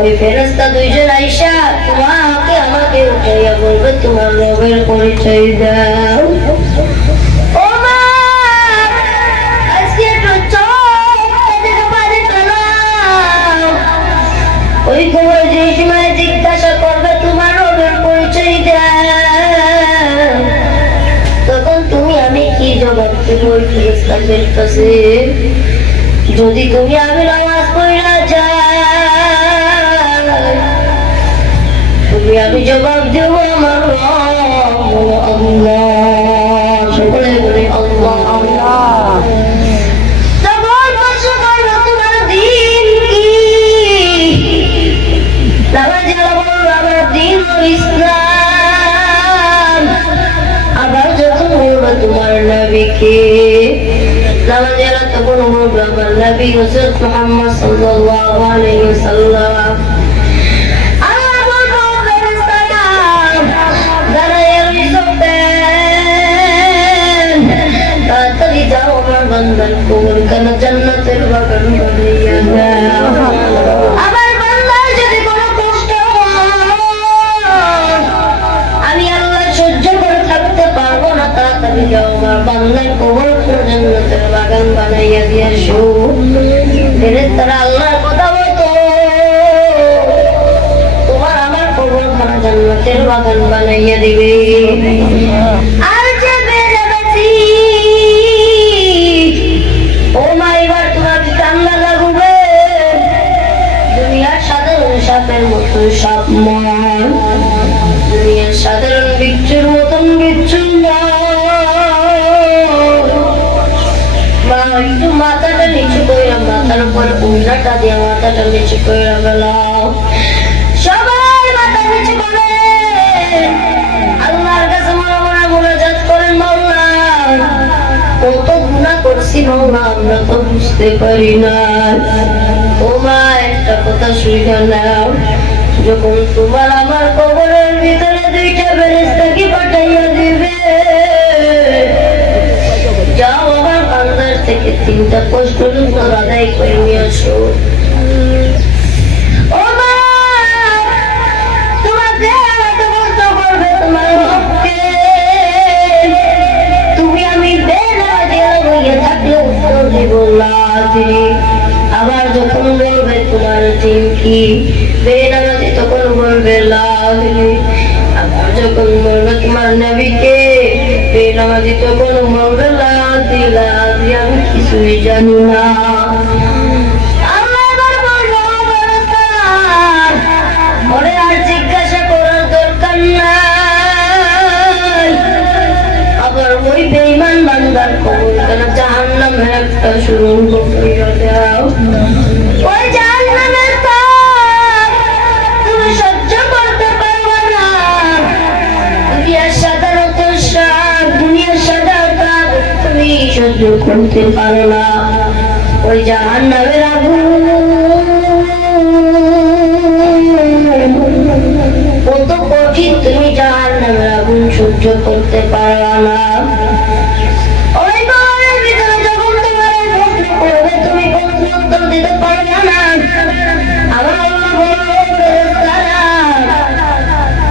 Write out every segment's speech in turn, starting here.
ওই ফেরেশতা দুইজন আইসা তোমাকে আমাকে উঠাইয়া বলবে তোমার রবের পরিচয় দাও। ও মা আজকে একটু চোখ থেকে পানি ফেলাও। ওই কবর যে সময় জিজ্ঞাসা করবে তোমার রবের পরিচয় দাও, তখন তুমি আমি কি জবাব দেব? ওই ফেরেশতাদের কাছে যদি তুমি আমি নামাজ পড়া যাই, তুমি আমি জবাব দেব আমার আল্লাহ। সকলে বলে আল্লাহ আল্লাহ। তখন প্রশ্ন করলো তোমার দিন কি? নামাজ বলল আমার দিন ইসলাম। আবার যখন বলবো তোমার নবীকে, নামাজেরা তখন বলবো আমার নবী হযরত মুহাম্মদ সাল্লাল্লাহু আলাইহি ওয়াসাল্লাম। আল্লাহ বলবো ফেরেশতারা দাঁড়ায় রইছেন, তাড়াতাড়ি যাও আমার বান্দার কবরখানা জান্নাতের বাগান বানাইয়া দাও। আবার বান্দার যদি কোনো কষ্ট আমি আল্লাহ সহ্য করে থাকতে পারবো না, তাড়াতাড়ি যাও আমার বান্দার কবরখানা জান্নাতের বাগান বানাইয়া দিয়ে আসো। ফেরেশতারা আল্লাহর কথা বলতো, তোমার আমার কবরখানা জান্নাতের বাগান বানাইয়া দিবে। আর যে বেরাবাসী ও মা এবার তোমার কান্না লাগবে। দুনিয়ার সাধারণ সাপের মতো সাপ নয়, দুনিয়ার সাধারণ বিচ্ছুর মতন বিচ্ছু নয়। একটু মাথাটা নিচু করে মাথার উপর উল্টাটা দিয়ে মাথাটা নিচু করে ফেলাও। সবাই মাথা নিচু করে আল্লাহর কাছে মনে মনে মোনাজাত করেন, মাওলা কত গুনাহ করছি মাওলা আমরা তো বুঝতে পারি না। ও মা একটা কথা শুনে নাও, যখন তোমার আমার কবরের ভিতরে দুইটা ফেরেশতাকে পাঠাইয়া দিবে, যাও আমার বান্দার থেকে তিনটা প্রশ্নের উত্তর আদায় করে নিয়ে আসো। ও মা তোমাকে বলতে পারবে তোমার রবকে, তুমি আমি বেনামাজি হইয়া থাকলে উত্তর দিব লাজি। আবার যখন বলবে তোমার দিন কি, বেনামাজি তখন বলবে লাজি। আবার যখন বলবে তোমার নবীকে, বেনামাজি তখন বলবে লাজি লাজি আমি কিছুই জানি না। আর জিজ্ঞাসা করার দরকার নাই। আবার ওই বেঈমান বান্দার কবরখানা জাহান্নামের একটা সুরঙ্গ কইরা দাও। ওই জাহান্নামের তাপ তুমি সহ্য করতে পারবে না। দুনিয়ার সাধারণত সাপ, দুনিয়ার সাধারণত তুমি সহ্য করতে পারো না। ওই জাহান্নামের আগুন কত কঠিন, তুমি জাহান্নামের আগুন সহ্য করতে পারো না। ওই কবরের ভিতরে যখন তোমার প্রশ্ন করবে তুমি প্রশ্ন উত্তর দিতে পারবে না। আমার আল্লাহ বলল ফেরেশতারা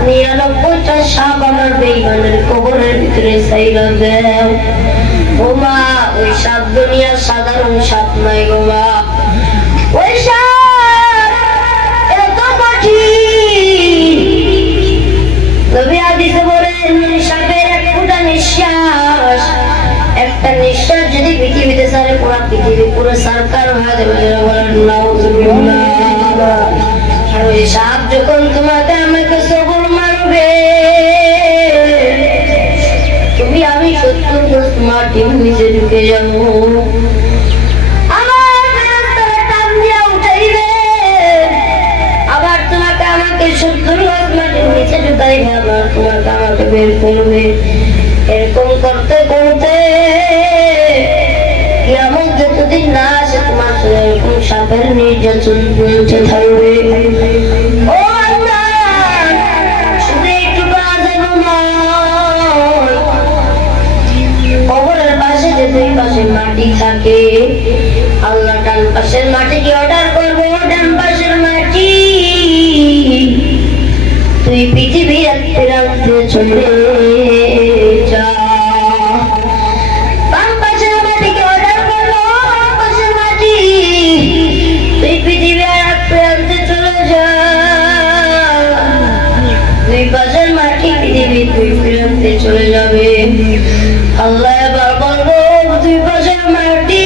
99টা সাপ আমার বেঈমানের কবরের ভিতরে ছাইরা দাও। ও মা ওই সাপ দুনিয়ার সাধারণ সাপ নয় গো মা, ওই সাপ এত কঠিন। নবী হাদিসে বলেন সাপের এক ফোঁটা নিঃশ্বাস, একটা নিঃশ্বাস যদি পৃথিবীতে ছাড়ে পুরো পৃথিবী পুরো সরকার হয়ে যাবে। বলেন নাউযুবিল্লাহ। আর ওই সাপ যখন তোমাকে আমাকে সবল মারবে, তুমি আমি 70 গজ মাটির নিচে ঢুকে যাবো। আমার ফেরেশতারা টান দিয়া উঠাইবে, আবার তোমাকে আমাকে 70 গজ মাটির নিচে ঢুকাইবে, আবার তোমাকে আমাকে বের করবে। এরকম করতে করতে কিয়ামত যতদিন না আসে তোমার এরকম সাপের নির্যাতন চলতে থাকবে। ও আল্লাহ শুধু একটু আযাব নয়, কবরের পাশে যে দুই পাশে মাটি থাকে, আল্লাহ ডান পাশের মাটিকে অর্ডার করবে, ডান পাশের মাটি তুই পৃথিবীর প্রান্তে চলে যা। বাম পাশের মাটিকে অর্ডার করলো, বাম পাশের মাটি তুই পৃথিবীর প্রান্তে চলে যা। দুই পাশের মাটি পৃথিবী তুই প্রান্তে চলে যাবে। আল্লাহ এবার বলবো দুই পাশের মাটি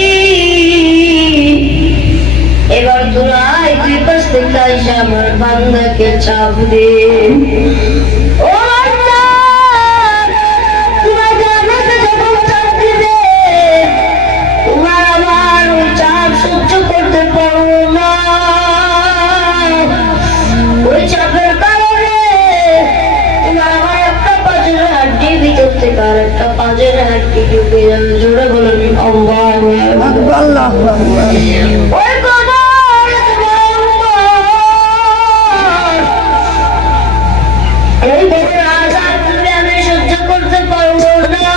এবার তোরাই দুই পাশ থেকে আইসা আমার বান্দাকে চাপ দে। ও বান্দা, তোমার জান্নাতে যখন চাপ দিবে, তোমার আমার ওই চাপ সহ্য করতে পারবো না। ওই চাপের কারণে তোমার আমার একটা পাঁচের হাড্ডির ভিতর থেকে আর একটা পাঁচের হাড্ডি ঢুকে যাবে। জোরে বলেন আল্লাহু আকবার। আল্লাহু আকবার। ওই কথা এই বড় আযাব তুমি আমি সহ্য করতে পারবো না।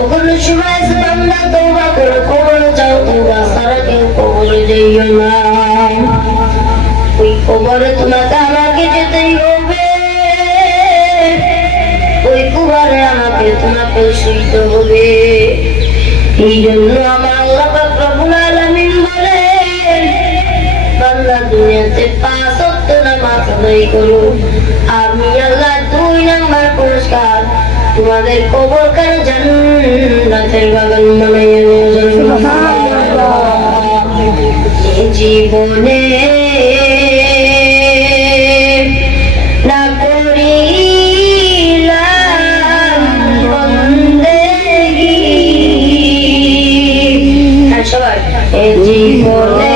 ওখানে সময় বান্দা তওবা করে কবরে যাও, তওবা ছাড়া কেউ কবরে যাইও না। ওই কবরে তোমাকে আমাকে যেতেই হবে, ওই কবরে আমাকে তোমাকে শুইতে হবে। এই জন্য আমার আল্লাহ পাক রব্বুল আলামিন বলেন, বান্দা দুনিয়াতে 5 ওয়াক্ত নামাজ আদায় করো, আমি আল্লাহ 2 নাম্বার পুরস্কার তোমাদের কবরখানা জান্নাতের বাগান বানাইয়া দেব। সুবহানাল্লাহ। জীবনে না করিলাম বন্দেগি, সবাই জীবনে